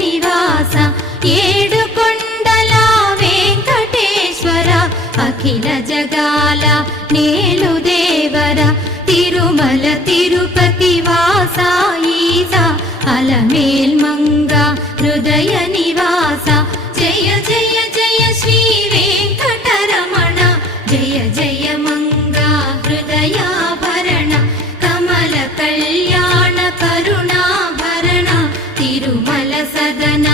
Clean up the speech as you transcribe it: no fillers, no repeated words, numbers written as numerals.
నివాస ఏడుకొండల వెంకటేశ్వర అఖిల జగాల నేలు దేవర తిరుమల తిరుపతి వాస ఈసా అలమేల్ మంగ హృదయ నివాస జయ జయ జయ శ్రీ వెంకటరమణ జయ జయ మంగ హృదయాభరణ కమల కళ్యాణ కరుణాభరణ తిరుమల సదన